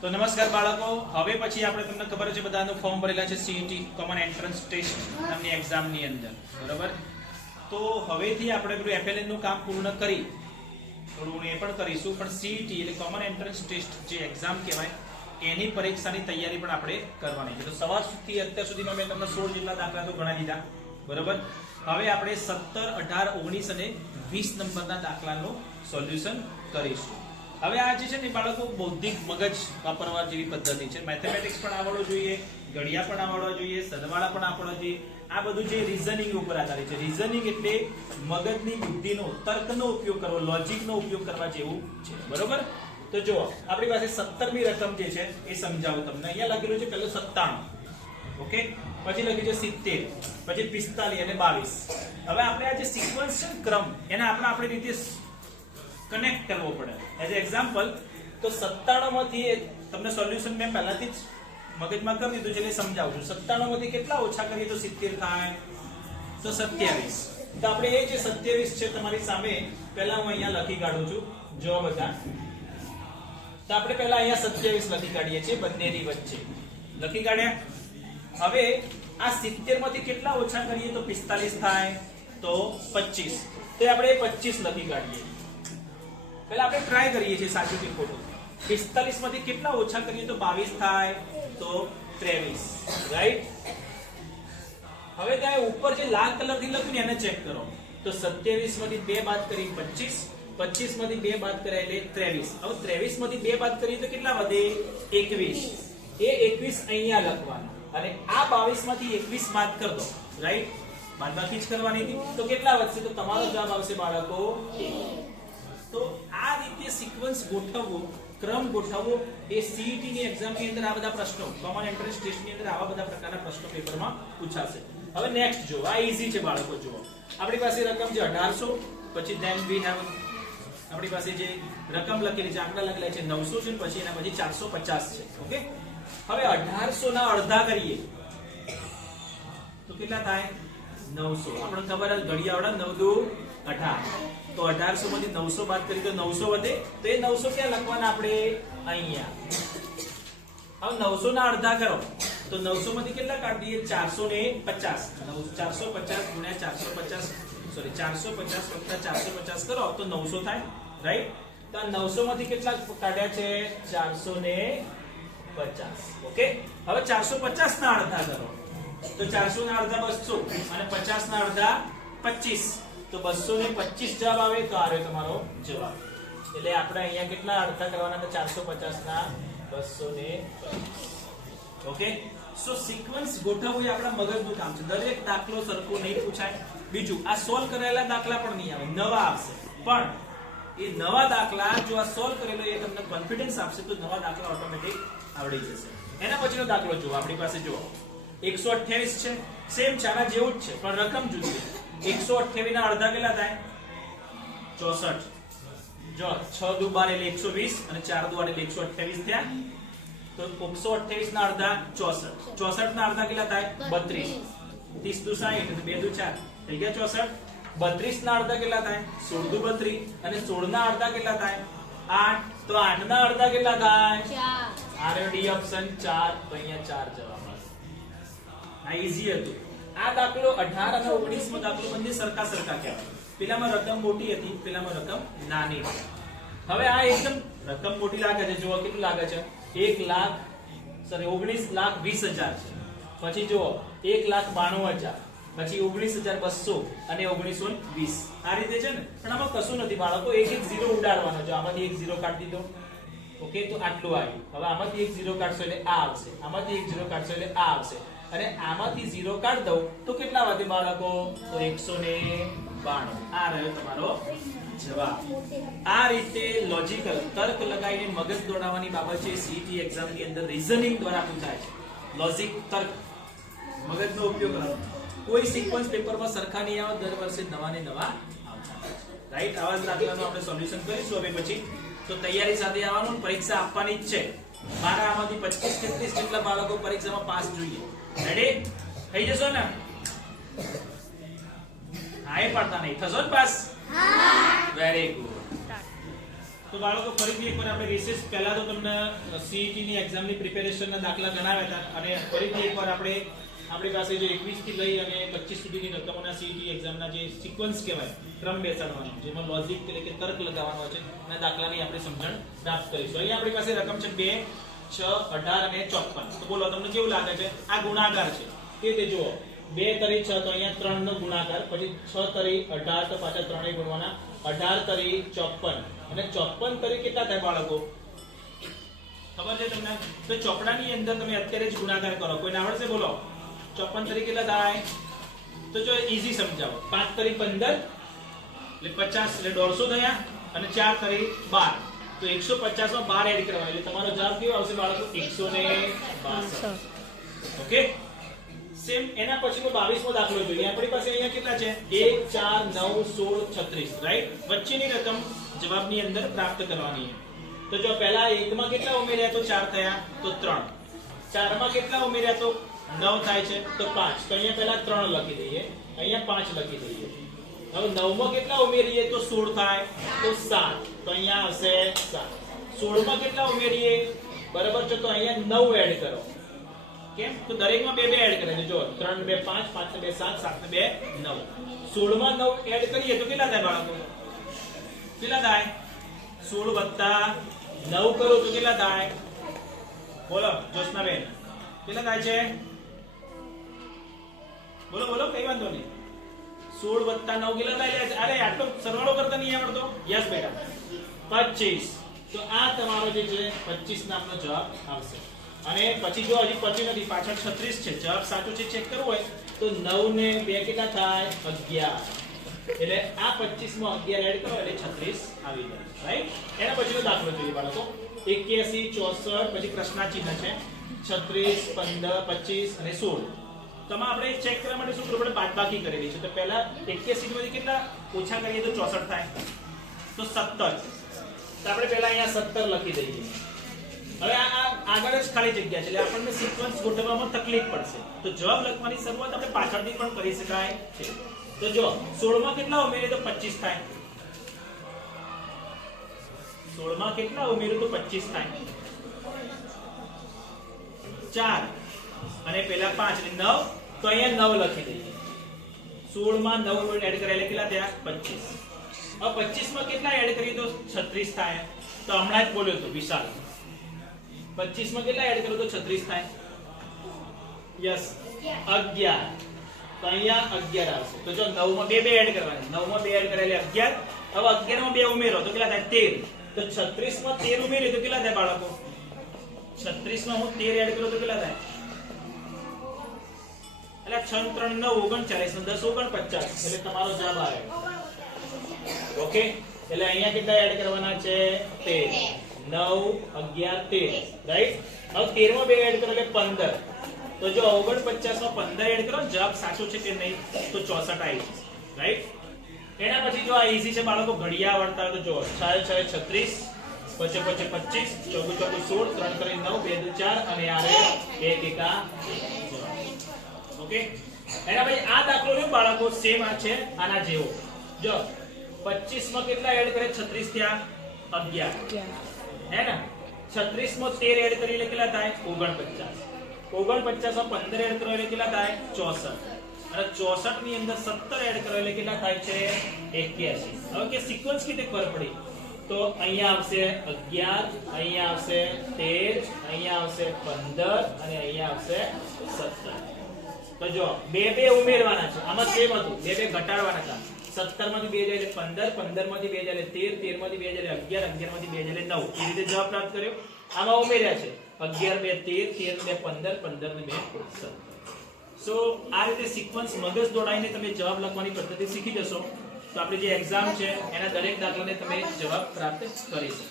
તો નમસ્કાર બાળકો, હવે પછી આપણે તમને ખબર છે બધાનું ફોર્મ ભરેલા છે સીઈટી કોમન એન્ટ્રન્સ ટેસ્ટ નામની એક્ઝામ ની અંદર, બરાબર? તો હવેથી આપણે પેલું એફએલએન નું કામ પૂર્ણ કરી થોડું એ પણ કરીશું, પણ સીઈટી એટલે કોમન એન્ટ્રન્સ ટેસ્ટ જે એક્ઝામ કહેવાય એની પરીક્ષાની તૈયારી પણ આપણે કરવાની છે. તો સવાર સુધી અત્યાર સુધીમાં મેં તમને 16 જેટલા દાખલા તો ગણાવી દીધા, બરાબર? હવે આપણે 17, 18, 19 અને 20 નંબરના દાખલાનું સોલ્યુશન કરીશું. હવે આ જે છે ને બાળકો બૌદ્ધિક મગજ વાપરવા જેવી પદ્ધતિ છે. મેથેમેટિક્સ પણ આવડવું જોઈએ, ઘડિયા પણ આવડવા જોઈએ, સરવાળા પણ આવડવા જોઈએ. આ બધું જે રીઝનિંગ ઉપર આધારિત છે. રીઝનિંગ એટલે મગજની બુદ્ધિનો, તર્કનો ઉપયોગ કરવો, લોજિકનો ઉપયોગ કરવા જેવું છે, બરોબર? તો જો આપણી પાસે 17મી રકમ જે છે એ સમજાવું તમને. અહીંયા લખેલું છે પહેલું 97, ઓકે, પછી લખ્યું છે 70, પછી 45 અને 22. હવે આપણે આ જે સિક્વન્સ છે ક્રમ એને આપણી રીતે કનેક્ટ કરવો પડે. એઝ એક્ઝામ્પલ તો 97 માંથી તમને સોલ્યુશન મેં પહેલાથી જ મગજમાં કરી દીધું છે એટલે સમજાવું છું. 97 માંથી કેટલા ઓછા કરીએ તો 70 થાય? તો 27. તો આપણે એ જે 27 છે તમારી સામે પહેલા હું અહીંયા લખી કાઢું છું. જો બધા, તો આપણે પહેલા અહીંયા 27 લખી કાઢીએ છીએ બંનેની વચ્ચે. લખી કાઢ્યા. હવે આ 70 માંથી કેટલા ઓછા કરીએ તો 45 થાય? તો 25. તો આપણે 25 લખી કાઢીએ. પહેલા આપણે ટ્રાય કરીએ છીએ સાચું કે ખોટું. 45 માંથી કેટલા ઓછા કરીએ તો 22 થાય? તો 23, રાઈટ? હવે ત્યાં ઉપર જે લાલ કલર થી લખ્યું ને એને ચેક કરો. તો 27 માંથી 2 બાદ કરી 25, 25 માંથી 2 બાદ કર્યા એટલે 23. હવે 23 માંથી 2 બાદ કરીએ તો કેટલા વધે? 21. એ 21 અહીંયા લખવાનું અને આ 22 માંથી 21 બાદ કર દો, રાઈટ? બાદબાકી જ કરવાની હતી. તો કેટલા વધશે? તો તમારો જવાબ આવશે બાળકો 1. તો આ રીતે સિક્વન્સ ગોઠવવો, ક્રમ ગોઠવવો એ સીઈટી ની એક્ઝામ ની અંદર આ બધા પ્રશ્નો, કોમન એન્ટ્રન્સ ટેસ્ટ ની અંદર આવા બધા પ્રકારના પ્રશ્નો પેપરમાં પૂછાશે. હવે નેક્સ્ટ જો, આ ઈઝી છે બાળકો. જુઓ, આપણી પાસે રકમ છે 1800, પછી ધેન વી હેવ આપણી પાસે જે રકમ લખેલી છે, આંકડા લખેલા છે 900 છે, પછી એના પછી 450 છે, ઓકે? હવે 1800 ના અડધા કરીએ તો કેટલા થાય? 900. આપણને ખબર છે ઘડિયા આવડા 9 દુ 18. તો 1800 માંથી 900 બાદ કરી તો 900 વધે. તો એ 900 ક્યાં લખવાના આપણે? અહીંયા. હવે 900 ના અડધા કરો તો 900 માંથી કેટલા કાઢી દઈએ? 450. 450 ગુણ્યા 450, સોરી 450 વત્તા 450 કરો તો 900 થાય, રાઈટ? તો 900 માંથી કેટલા કાઢ્યા છે? 450, ઓકે? હવે 450 ના અડધા કરો તો 400 ના અડધા 200 અને 50 ના અડધા 25. તો 225 જવાબ આવે. તો આ રહ્યો તમારો જવાબ. એટલે આપણે અહીંયા કેટલા અડધા કરવાના? તો 450 ના 225, ઓકે? સો સિક્વન્સ ગોઠવવું એ આપણા મગજનું કામ છે. દરેક દાખલો સરખો નહીં પૂછાય. બીજું, આ સોલ્વ કરેલા દાખલા પણ નહીં આવે, નવા આવશે. પણ એ નવા દાખલા જો આ સોલ્વ કરેલો એ તમને કોન્ફિડન્સ આપશે તો નવા દાખલા ઓટોમેટિક આવડી જશે. એના પછીનો દાખલો જુઓ. આપણી પાસે જુઓ 128 છે, સેમ છે, આના જેવું જ છે પણ રકમ જુદી છે. 128 ના અડધા કેટલા થાય? 64. જો 6 દુ 12 એટલે 120 અને 4 દુ 8 એટલે 128 થયા. તો 128 ના અડધા 64. 64 ના અડધા કેટલા થાય? 32. 30 દુ 60 એટલે 2 દુ 4 થઈ ગયા 64. 32 ના અડધા કેટલા થાય? 16 દુ 32 અને 16 ના અડધા કેટલા થાય? 8. તો 8 ના અડધા કેટલા થાય? 4. Or D option 4. તો અહીંયા 4 જવાબ આવશે. આ ઈઝી હતું. આ દાખલો 18 અને 19 માં દાખલો બંને સરખા કહેવાય. પેલામાં રકમ મોટી હતી, પેલામાં રકમ નાની હતી. હવે આ એકદમ રકમ મોટી લાગે છે. જુઓ કેટલું લાગે છે? 19,20,000 છે. પછી જુઓ 1,92,000, પછી 19,200 અને 1920. આ રીતે છે ને. પણ આમાં કશું નથી બાળકો, એક એક ઝીરો ઉડાડવાનો. જો આમાંથી એક ઝીરો કાઢી દીધો, ઓકે? તો આટલું આવ્યું. હવે આમાંથી એક ઝીરો કાઢશો એટલે આ આવશે, આમાંથી એક ઝીરો કાઢશો એટલે આ આવશે અને આમાંથી ઝીરો કાઢ દઉં તો કેટલા વધે બાળકો? તો 192. આ રહ્યો તમારો જવાબ. આ રીતે લોજિકલ તર્ક લગાવીને મગજ દોડાવવાની બાબત છે સીઈટી એક્ઝામ ની અંદર. રીઝનિંગ દ્વારા પૂછાય છે. લોજિક, તર્ક, મગજનો ઉપયોગ કરવાનો. કોઈ સિક્વન્સ પેપરમાં સરખા નહીં આવે, દર વર્ષે નવા ને નવા આવતા, રાઈટ? આવા જ દાખલાનું આપણે સોલ્યુશન કરીશું હવે પછી. તો તૈયારી સાથે આવવાનું, પરીક્ષા આપવાની જ છે. મારા આમાંથી 25-30 જેટલા બાળકો પરીક્ષામાં પાસ જોઈએ. રેડી થઈ જશો ને? હા, એ પડતા નહીં. થશો ને પાસ? હા. Very good. તો બાળકો ફરીથી એકવાર આપણે રિસેસ પહેલા તો તમને સીઈટી ની એક્ઝામની પ્રિપેરેશનના દાખલા ગણાવ્યા હતા અને ફરીથી એકવાર આપણી પાસે જે 21 થી લઈ અને 25 સુધીની રકમોના સીઈટી એક્ઝામના જે સિક્વન્સ કહેવાય ક્રમ બેસાડવાનો જેમાં લોજિક એટલે કે તર્ક લગાવવાનો છે અને દાખલાની આપણે સમજણ પ્રાપ્ત કરીશું. અહીંયા આપણી પાસે રકમ છે 2, 6, 18 અને 54. તો બોલો તમને કેવું લાગે છે? આ ગુણાકાર છે. તે જુઓ 2 તરી 6 તો અહીંયા 3 નો ગુણાકાર, પછી 6 તરી 18 તો પાછા 3 એ ગુણવાના, 18 તરી 54 અને 54 તરી કેટલા થાય બાળકો? ખબર છે તમને? તો ચોપડાની અંદર તમે અત્યારે જ ગુણાકાર કરો. કોઈને આવડશે? બોલો 54 તરી કેટલા થાય? તો જો ઈઝી સમજાવો. 5 તરી 15 એટલે 50 એટલે 150 થયા અને 4 તરી 12 તો 150 માં 12 એડ કરવાના એટલે તમારો જવાબ કેવો આવશે બાળકો? 162. ઓકે. સેમ એના પછીનો 22મો દાખલો જોઈએ. આપણી પાસે અહીંયા કેટલા છે? 1, 4, 9, 16, 36, રાઈટ? વચ્ચેની રકમ જવાબની અંદર પ્રાપ્ત કરવાની છે. તો જો પહેલા 1 માં કેટલા ઉમેર્યા તો 4 થયા તો 3. 4 માં કેટલા ઉમેર્યા તો 9 થાય છે તો 5. તો અહીંયા પહેલા 3 લખી દઈએ, અહીંયા 5 લખી દઈએ. હવે 9 માં કેટલા ઉમેરીએ તો 16 થાય તો 7. તો અહીંયા આવશે 7. 16 માં કેટલા ઉમેરીએ? બરાબર છે, તો અહીંયા 9 એડ કરો. કેમ? તો દરેકમાં 2 એડ કરે છે. જો 3 2 5 5 2 7 7 2 9. 16 માં 9 એડ કરીએ તો કેટલા થાય બાળકો? કેટલા થાય? 16 + 9 કરો તો કેટલા થાય? બોલો જોશનાબેન, કેટલા થાય છે? બોલો બોલો, કઈ વાંધો નહીં. 16 + 9 કેટલા થાય? અરે આટલો સરવાળો કરતા નહીં આવડતો? યસ બેટા, 25. તો આ તમારો જે છે 25 નામનો જવાબ આવશે. અને પછી જો હજી પચ્યું નથી, પાછળ 36 છે. જવાબ સાચો છે ચેક કરવો હોય તો 9 ને 2 કેટલા થાય? 11. એટલે આ 25 માં 11 એડ કરો એટલે 36 આવી જાય, રાઈટ? એના પછીનો દાખલો જોઈએ બાળકો. 81, 64, પછી પ્રશ્ના ચિહ્ન છે. 36, 15, 25 અને 16. તો આપણે ચેક કરવા માટે શું કરવું પડે? બાદબાકી કરેલી છે. તો પહેલા 81 માંથી કેટલા ઓછા કરીએ તો 64 થાય તો 17. તો આપણે પહેલા અહીંયા 17 લખી દઈએ. હવે આ આગળ જ ખાલી જગ્યા છે એટલે આપણને સિક્વન્સ ગોઠવવામાં તકલીફ પડશે. તો જવાબ લખવાની શરૂઆત આપણે પાછળથી પણ કરી શકાય છે. તો જો 16 માં કેટલા ઉમેરીએ તો 25 થાય. 16 માં કેટલા ઉમેરીએ તો 25 થાય. 4 અને પેલા 5 એટલે 9. તો અહીંયા 9 લખી દઈએ. 16 માં 9 એડ કરે એટલે કેટલા થયા? 25. હવે 25 માં કેટલા એડ કરીએ તો 36 થાય. તો હમણાં જ બોલ્યો તો વિશાલ, 25 માં કેટલા એડ કરો તો 36 થાય? યસ, 11. તો અહીંયા 11 આવશે. તો જો 9 માં 2 એડ કરવાના. 9 માં 2 એડ કરે એટલે 11. હવે 11 માં 2 ઉમેરો તો કેટલા થાય? 13. તો 36 માં 13 ઉમેરીએ તો કેટલા થાય બાળકો? 36 માં હું 13 એડ કરું તો કેટલા થાય? એટલે 6 3 9 39 10 49 એટલે તમારો જવાબ આવે. ઓકે, એટલે અહીંયા કેટલા એડ કરવાના છે? 13. 9 11 13, રાઈટ? હવે 13 માં 2 એડ કરો એટલે 15. તો જો 49 માં 15 એડ કરો, જવાબ સાચો છે કે નહીં? તો 64 આવી જશે, રાઈટ? એના પછી જો આ ઈઝી છે બાળકો, ઘડિયા આવડતા હોય તો જો 6 6 36, પછી 25, 14 14 16, 3 3 9, 2 2 4 અને આ રે 1 1 ઓકે. એના પછી આ દાખલો લ્યો બાળકો, સેમ આ છે આના જેવો. જો 25 માં કેટલા એડ કરે? 36 થયા 11. હે ને? 36 માં 13 એડ કરી એટલે કેટલા થાય? 49. 49 માં 15 એડ કરો એટલે કેટલા થાય? 64. અને 64 ની અંદર 17 એડ કરો એટલે કેટલા થાય છે? 81. હવે કે સિક્વન્સ કેવી રીતે ખબર પડી? તો અહીંયા આવશે 11, અહીંયા આવશે 13, અહીંયા આવશે 15 અને અહીંયા આવશે 17. તો જો 2 2 ઉમેરવાના છે. આમાં સેમ હતું, 2 2 ઘટાડવાના હતા. 17 માંથી 2 જાય એટલે 15, 15 માંથી 2 જાય એટલે 13, 13 માંથી 2 જાય એટલે 11, 11 માંથી 2 જાય એટલે 9. એ રીતે જવાબ પ્રાપ્ત કર્યો. આમાં ઉમેર્યા છે 11 2 13, 13 2 15, 15 ને 2 17. સો આ રીતે સિક્વન્સ મગજ દોડાઈને તમે જવાબ લખવાની પદ્ધતિ શીખી જશો તો આપણી જે એક્ઝામ છે એના દરેક દાખલાને તમે જવાબ પ્રાપ્ત કરી શકો.